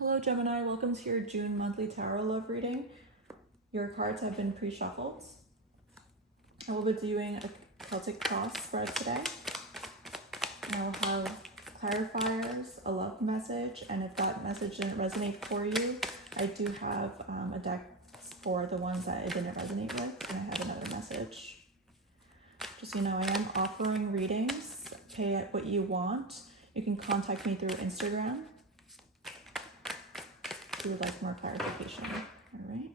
Hello Gemini, welcome to your June monthly tarot love reading. Your cards have been pre-shuffled. I will be doing a Celtic cross spread today. And I will have clarifiers, a love message, and if that message didn't resonate for you, I do have a deck for the ones that it didn't resonate with, and I have another message. Just so you know, I am offering readings. Pay at what you want. You can contact me through Instagram if you would like more clarification. All right.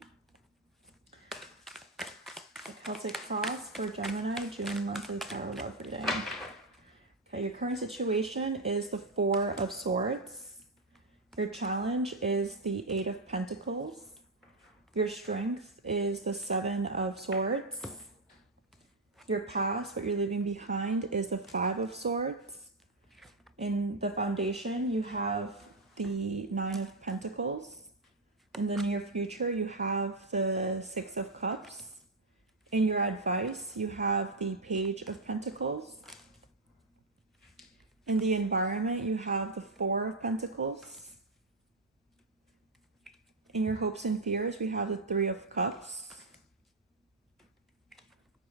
The Celtic cross for Gemini, June monthly tarot love reading. Okay, your current situation is the Four of Swords. Your challenge is the Eight of Pentacles. Your strength is the Seven of Swords. Your past, what you're leaving behind, is the Five of Swords. In the foundation, you have the Nine of Pentacles. In the near future, you have the Six of Cups. In your advice, you have the Page of Pentacles. In the environment, you have the Four of Pentacles. In your hopes and fears, we have the Three of Cups.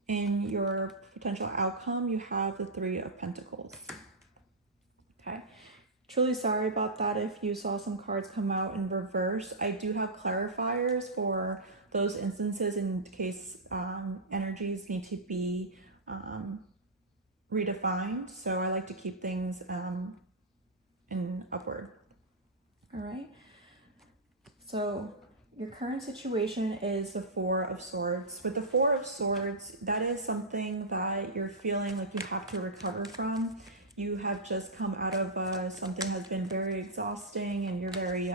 In your potential outcome, you have the Three of Pentacles. Okay. Truly sorry about that if you saw some cards come out in reverse. I do have clarifiers for those instances in case energies need to be redefined. So I like to keep things in upward. All right. So your current situation is the Four of Swords. With the Four of Swords, that is something that you're feeling like you have to recover from. You have just come out of something has been very exhausting, and you're very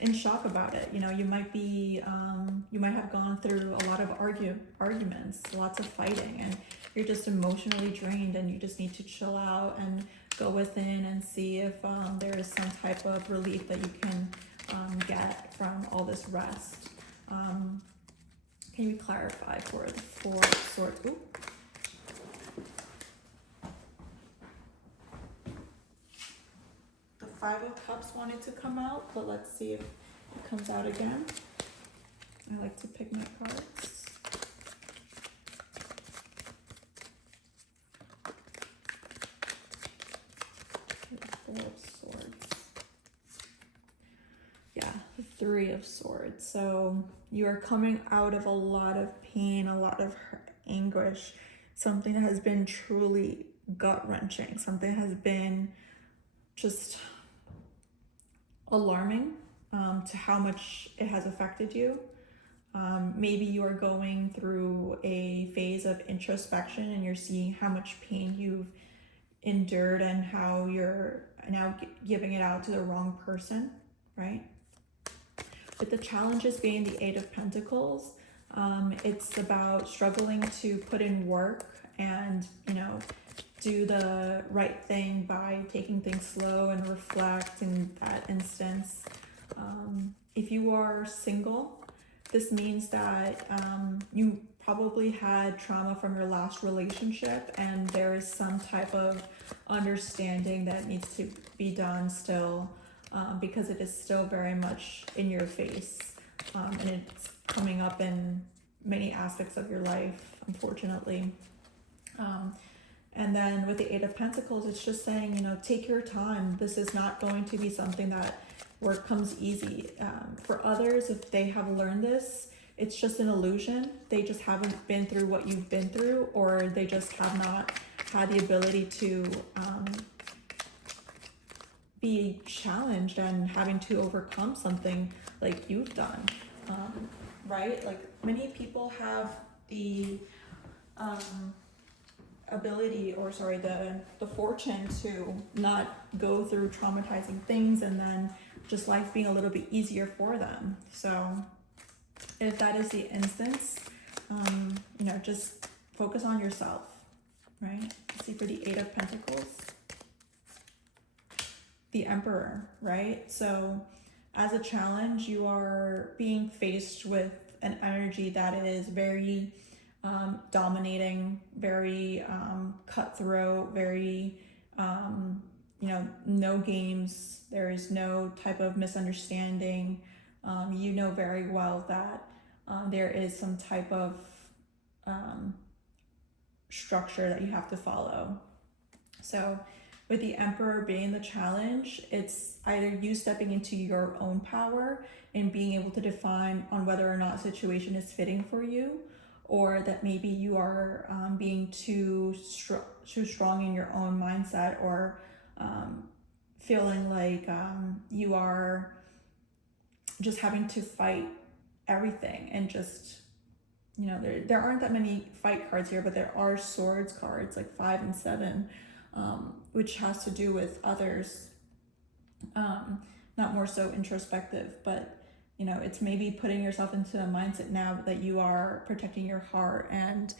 in shock about it. You know, you might be, you might have gone through a lot of arguments, lots of fighting, and you're just emotionally drained, and you just need to chill out and go within and see if there is some type of relief that you can get from all this rest. Can you clarify for the Four of Swords? Ooh. The Five of Cups wanted to come out, but let's see if it comes out again. I like to pick my cards. The Four of Swords. Yeah, the Three of Swords. So you are coming out of a lot of pain, a lot of anguish, something that has been truly gut-wrenching, something that has been just alarming to how much it has affected you. Maybe you are going through a phase of introspection and you're seeing how much pain you've endured and how you're now giving it out to the wrong person, right? With the challenges being the Eight of Pentacles, it's about struggling to put in work and, you know, do the right thing by taking things slow and reflect in that instance. If you are single, this means that you probably had trauma from your last relationship, and there is some type of understanding that needs to be done still, because it is still very much in your face, and it's coming up in many aspects of your life, unfortunately. And then with the Eight of Pentacles, it's just saying, you know, take your time. This is not going to be something that work comes easy. For others, if they have learned this, it's just an illusion. They just haven't been through what you've been through, or they just have not had the ability to be challenged and having to overcome something like you've done, right? Like many people have the ability, or sorry, the fortune to not go through traumatizing things, and then just life being a little bit easier for them. So if that is the instance, you know, just focus on yourself, right? Let's see for the Eight of Pentacles. The Emperor, right? So as a challenge, you are being faced with an energy that is very dominating, very cutthroat, very no games. There is no type of misunderstanding. You know very well that there is some type of structure that you have to follow. So with the Emperor being the challenge, it's either you stepping into your own power and being able to define on whether or not a situation is fitting for you, or that maybe you are being too strong in your own mindset, or feeling like you are just having to fight everything, and just, there aren't that many fight cards here, but there are swords cards, like 5 and 7, which has to do with others, not more so introspective, but it's maybe putting yourself into a mindset now that you are protecting your heart and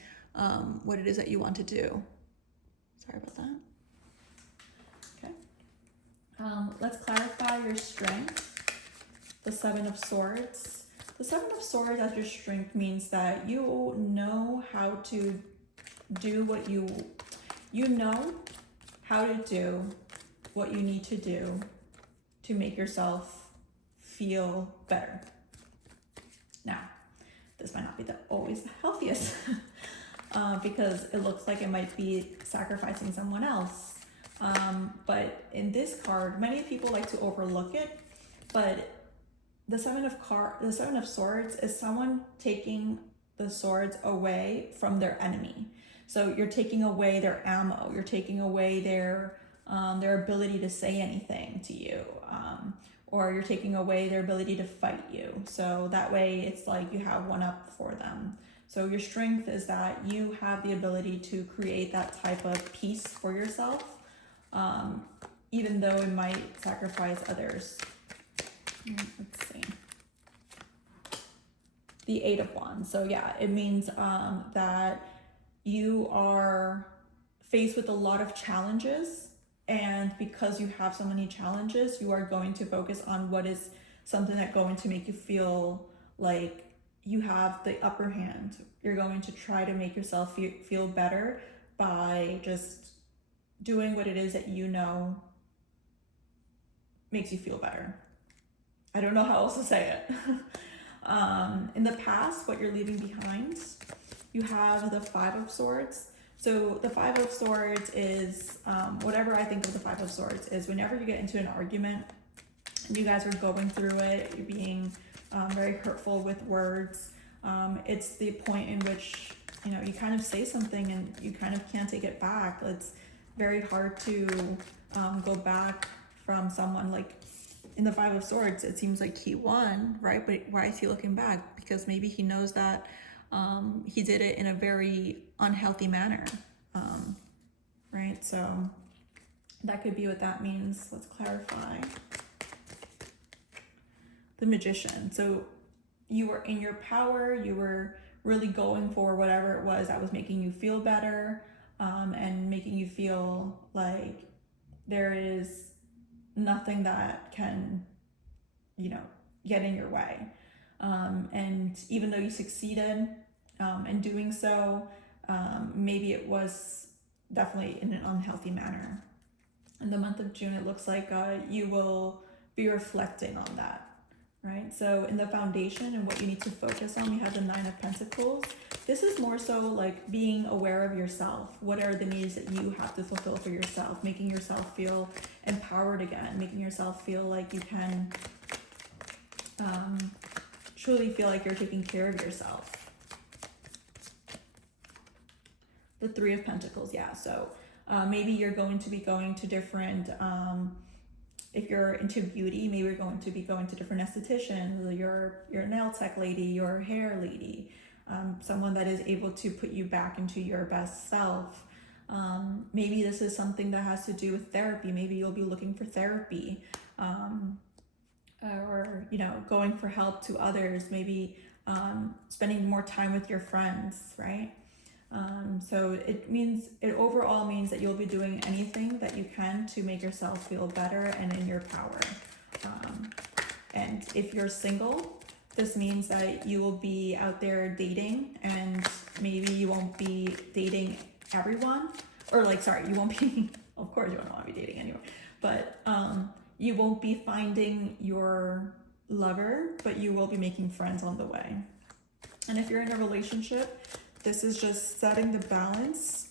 what it is that you want to do. Sorry about that. Okay. Let's clarify your strength. The 7 of Swords. The 7 of Swords as your strength means that you know how to do what you know how to do what you need to do to make yourself feel better. Now, this might not be always the healthiest because it looks like it might be sacrificing someone else. But in this card, many people like to overlook it, but the 7 of Swords is someone taking the swords away from their enemy. So you're taking away their ammo, you're taking away their ability to say anything to you, or you're taking away their ability to fight you. So that way it's like you have one up for them. So your strength is that you have the ability to create that type of peace for yourself, even though it might sacrifice others. Let's see. The 8 of Wands. So yeah, it means that you are faced with a lot of challenges, and because you have so many challenges, you are going to focus on what is something that's going to make you feel like you have the upper hand. You're going to try to make yourself feel better by just doing what it is that makes you feel better. I don't know how else to say it. In the past, what you're leaving behind, you have the 5 of Swords. So the 5 of Swords is, whatever I think of the 5 of Swords is whenever you get into an argument and you guys are going through it, you're being very hurtful with words. It's the point in which, you kind of say something and you kind of can't take it back. It's very hard to go back from someone. Like in the 5 of Swords, it seems like he won, right? But why is he looking back? Because maybe he knows that he did it in a very unhealthy manner, right? So that could be what that means. Let's clarify. The Magician. So you were in your power, you were really going for whatever it was that was making you feel better, and making you feel like there is nothing that can, get in your way. And even though you succeeded in doing so, maybe it was definitely in an unhealthy manner. In the month of June, it looks like you will be reflecting on that, right? So in the foundation and what you need to focus on, we have the 9 of Pentacles. This is more so like being aware of yourself. What are the needs that you have to fulfill for yourself? Making yourself feel empowered again, making yourself feel like you can truly feel like you're taking care of yourself. The 3 of Pentacles, yeah. So maybe you're going to be going to different, if you're into beauty, maybe you're going to be going to different estheticians, your nail tech lady, your hair lady, someone that is able to put you back into your best self. Maybe this is something that has to do with therapy. Maybe you'll be looking for therapy, or going for help to others. Maybe spending more time with your friends, right? So it overall means that you'll be doing anything that you can to make yourself feel better and in your power. And if you're single, this means that you will be out there dating, and maybe you won't be dating everyone, or you won't be, of course you don't want to be dating anyone, But you won't be finding your lover, but you will be making friends on the way. And if you're in a relationship, this is just setting the balance,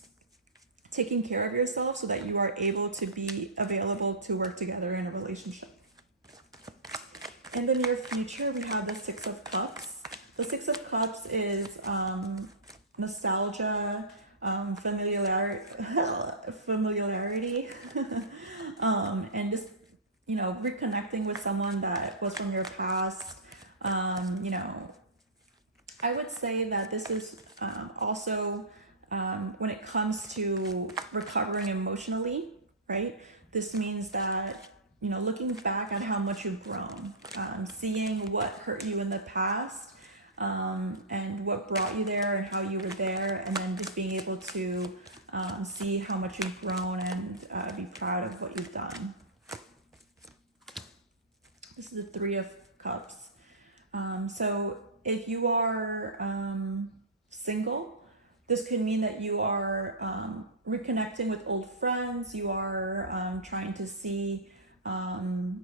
taking care of yourself so that you are able to be available to work together in a relationship. In the near future, we have the Six of Cups. The Six of Cups is nostalgia, familiarity, and just, you know, reconnecting with someone that was from your past. You know, I would say that this is also when it comes to recovering emotionally, right? This means that, you know, looking back at how much you've grown, seeing what hurt you in the past, and what brought you there and how you were there, and then just being able to see how much you've grown and be proud of what you've done. This is the Three of Cups. So if you are single, this could mean that you are reconnecting with old friends. You are trying to see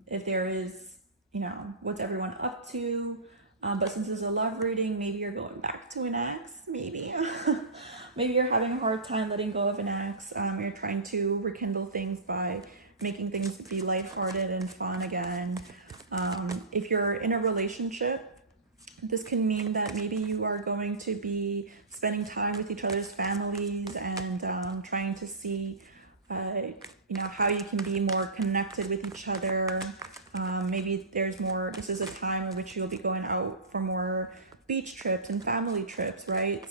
if there is, you know, what's everyone up to. But since it's a love reading, maybe you're going back to an ex, maybe. Maybe you're having a hard time letting go of an ex. You're trying to rekindle things by making things be lighthearted and fun again. If you're in a relationship, this can mean that maybe you are going to be spending time with each other's families and trying to see, you know, how you can be more connected with each other. Maybe there's more, this is a time in which you'll be going out for more beach trips and family trips, right?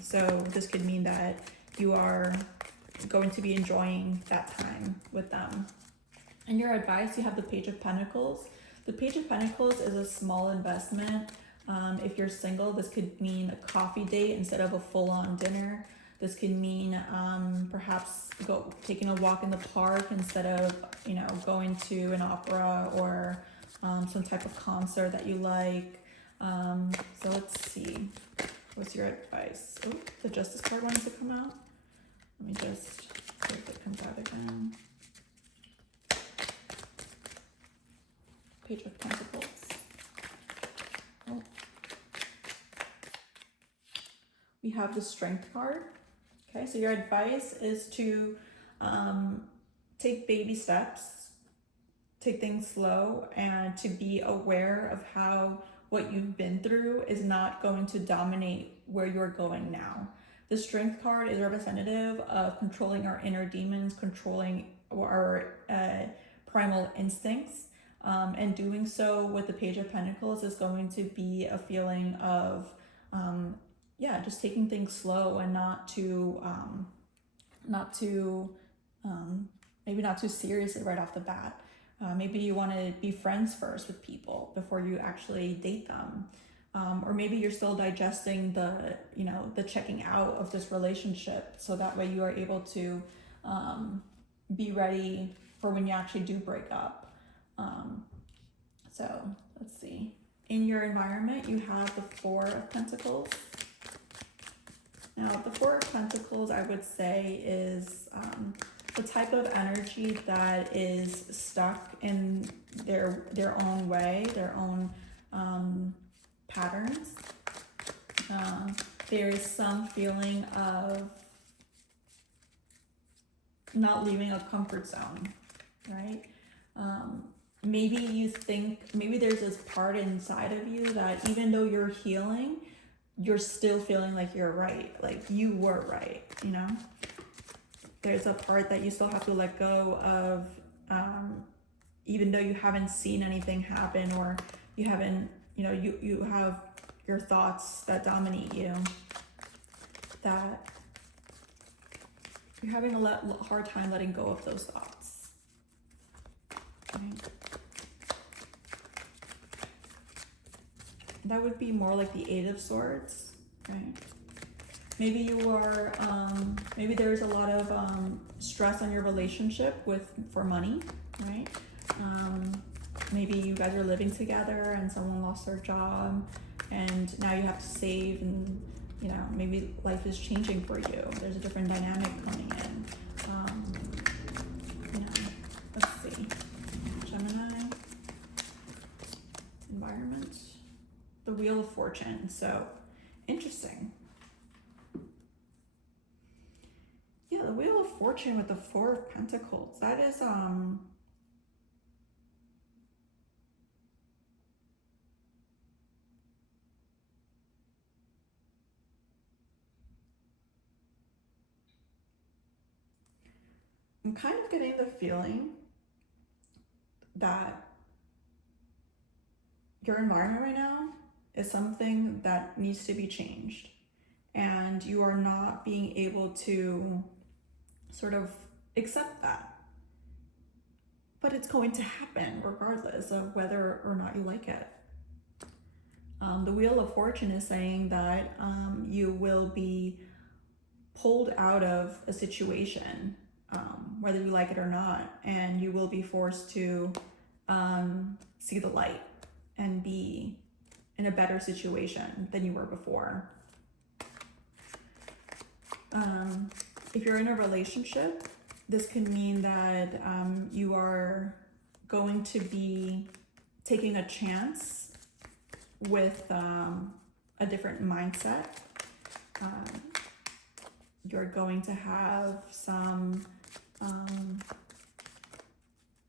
So this could mean that you are going to be enjoying that time with them. And your advice, you have the Page of Pentacles. The Page of Pentacles is a small investment. If you're single, this could mean a coffee date instead of a full-on dinner. This could mean perhaps taking a walk in the park instead of, you know, going to an opera or some type of concert that you like. So let's see. What's your advice? Oh, the Justice card wanted to come out. Let me just see if it comes out again. Page of Pentacles. Oh. We have the Strength card. Okay, so your advice is to take baby steps, take things slow, and to be aware of how what you've been through is not going to dominate where you're going now. The Strength card is representative of controlling our inner demons, controlling our primal instincts, and doing so with the Page of Pentacles is going to be a feeling of just taking things slow and maybe not too seriously right off the bat. Maybe you want to be friends first with people before you actually date them. Or maybe you're still digesting the checking out of this relationship, so that way you are able to be ready for when you actually do break up. So let's see. In your environment, you have the Four of Pentacles. Now, the Four of Pentacles, I would say, is the type of energy that is stuck in their own way, their own patterns. There is some feeling of not leaving a comfort zone, right? Maybe there's this part inside of you that even though you're healing, you're still feeling like you're right, like you were right, you know? There's a part that you still have to let go of, even though you haven't seen anything happen, or you haven't, you have your thoughts that dominate you, that you're having a hard time letting go of those thoughts. Right? That would be more like the Eight of Swords, right? Maybe you are, maybe there's a lot of stress on your relationship for money, right? Maybe you guys are living together and someone lost their job and now you have to save, and maybe life is changing for you. There's a different dynamic coming in. Let's the Wheel of Fortune. So interesting. Yeah, the Wheel of Fortune with the Four of Pentacles. That is I'm kind of getting the feeling that your environment right now is something that needs to be changed, and you are not being able to sort of accept that. But it's going to happen regardless of whether or not you like it. The Wheel of Fortune is saying that you will be pulled out of a situation, whether you like it or not, and you will be forced to see the light and be in a better situation than you were before. If you're in a relationship, this can mean that you are going to be taking a chance with a different mindset. You're going to have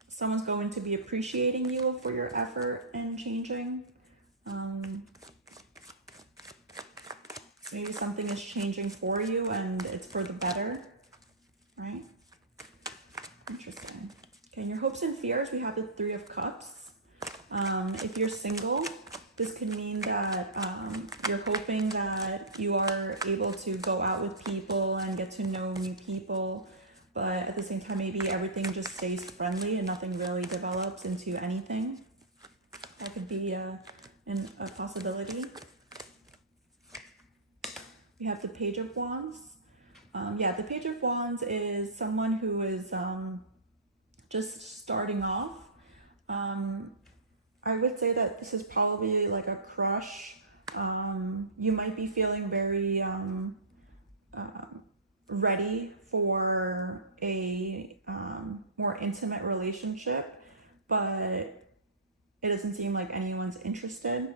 someone's going to be appreciating you for your effort in changing. Maybe something is changing for you and it's for the better, right? Interesting. Okay, in your hopes and fears, we have the Three of Cups. If you're single, this could mean that you're hoping that you are able to go out with people and get to know new people, but at the same time, maybe everything just stays friendly and nothing really develops into anything. That could be a possibility. We have the Page of Wands. Yeah, the Page of Wands is someone who is just starting off. I would say that this is probably like a crush. You might be feeling very ready for a more intimate relationship, but it doesn't seem like anyone's interested.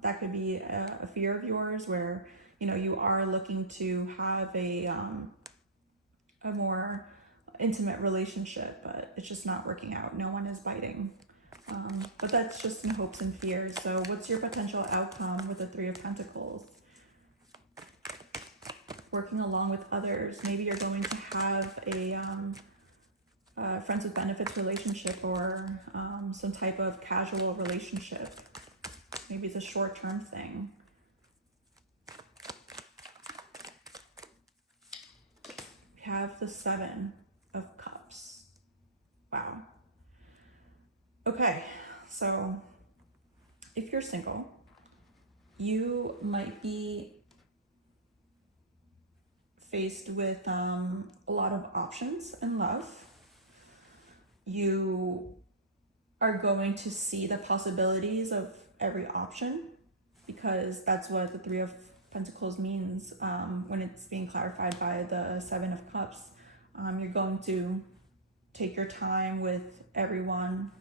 That could be a fear of yours where, you know, you are looking to have a more intimate relationship, but it's just not working out. No one is biting. But that's just in hopes and fears. So what's your potential outcome with the Three of Pentacles? Working along with others. Maybe you're going to have a friends with benefits relationship, or some type of casual relationship. Maybe it's a short-term thing. We have the Seven of Cups. Wow. Okay, so if you're single, you might be faced with a lot of options in love. You are going to see the possibilities of every option, because that's what the Three of Pentacles means when it's being clarified by the Seven of Cups. You're going to take your time with everyone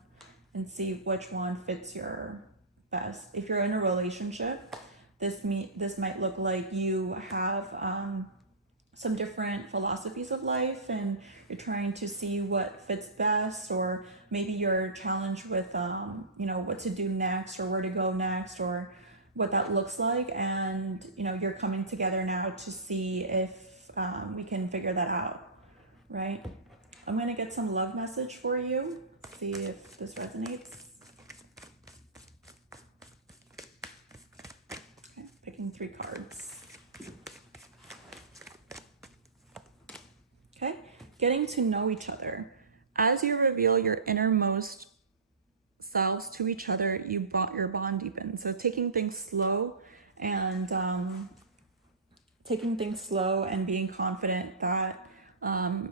and see which one fits your best. If you're in a relationship, this might look like you have some different philosophies of life and you're trying to see what fits best, or maybe you're challenged with you know, what to do next or where to go next or what that looks like, and you know, you're coming together now to see if we can figure that out, right? I'm going to get some love message for you, see if this resonates. Okay, picking 3 cards. Okay, getting to know each other. As you reveal your innermost selves to each other, your bond deepens. So taking things slow and being confident that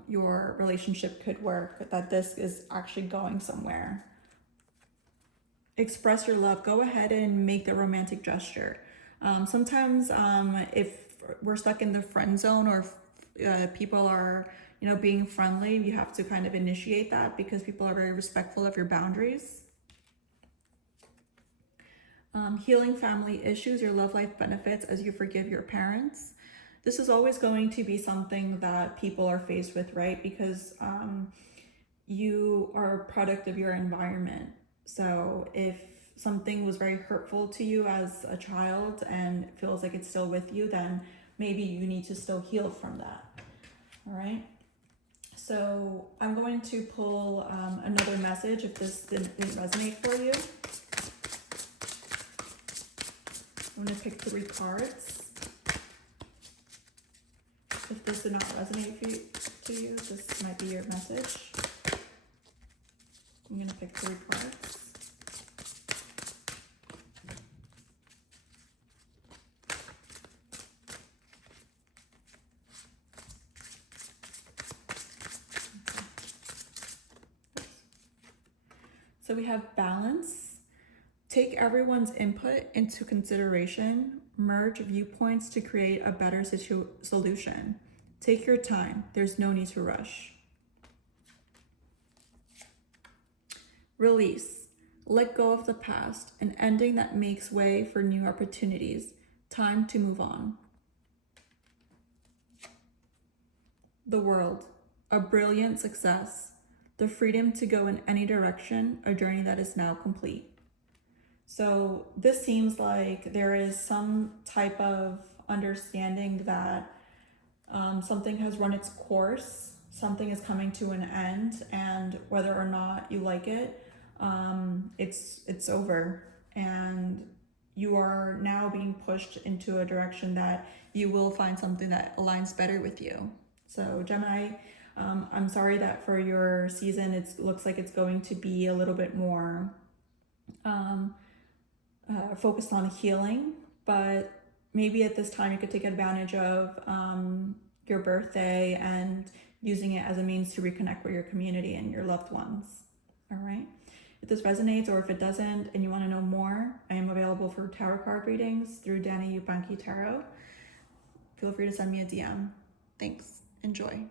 your relationship could work, that this is actually going somewhere. Express your love. Go ahead and make the romantic gesture. Sometimes if we're stuck in the friend zone, or if people are, you know, being friendly, you have to kind of initiate that because people are very respectful of your boundaries. Healing family issues, your love life benefits as you forgive your parents. This is always going to be something that people are faced with, right? Because you are a product of your environment. So if something was very hurtful to you as a child and feels like it's still with you, then maybe you need to still heal from that. All right. So I'm going to pull another message if this didn't resonate for you. I'm going to pick 3 cards. If this did not resonate to you, this might be your message. I'm going to pick 3 cards. So we have balance. Take everyone's input into consideration. Merge viewpoints to create a better solution. Take your time. There's no need to rush. Release. Let go of the past, an ending that makes way for new opportunities. Time to move on. The world. A brilliant success. The freedom to go in any direction, a journey that is now complete. So this seems like there is some type of understanding that something has run its course, something is coming to an end, and whether or not you like it, it's over, and you are now being pushed into a direction that you will find something that aligns better with you. So Gemini, I'm sorry that for your season, it looks like it's going to be a little bit more focused on healing, but maybe at this time you could take advantage of your birthday and using it as a means to reconnect with your community and your loved ones. All right. If this resonates or if it doesn't and you want to know more, I am available for tarot card readings through Dani Yupanqui Tarot. Feel free to send me a DM. Thanks. Enjoy.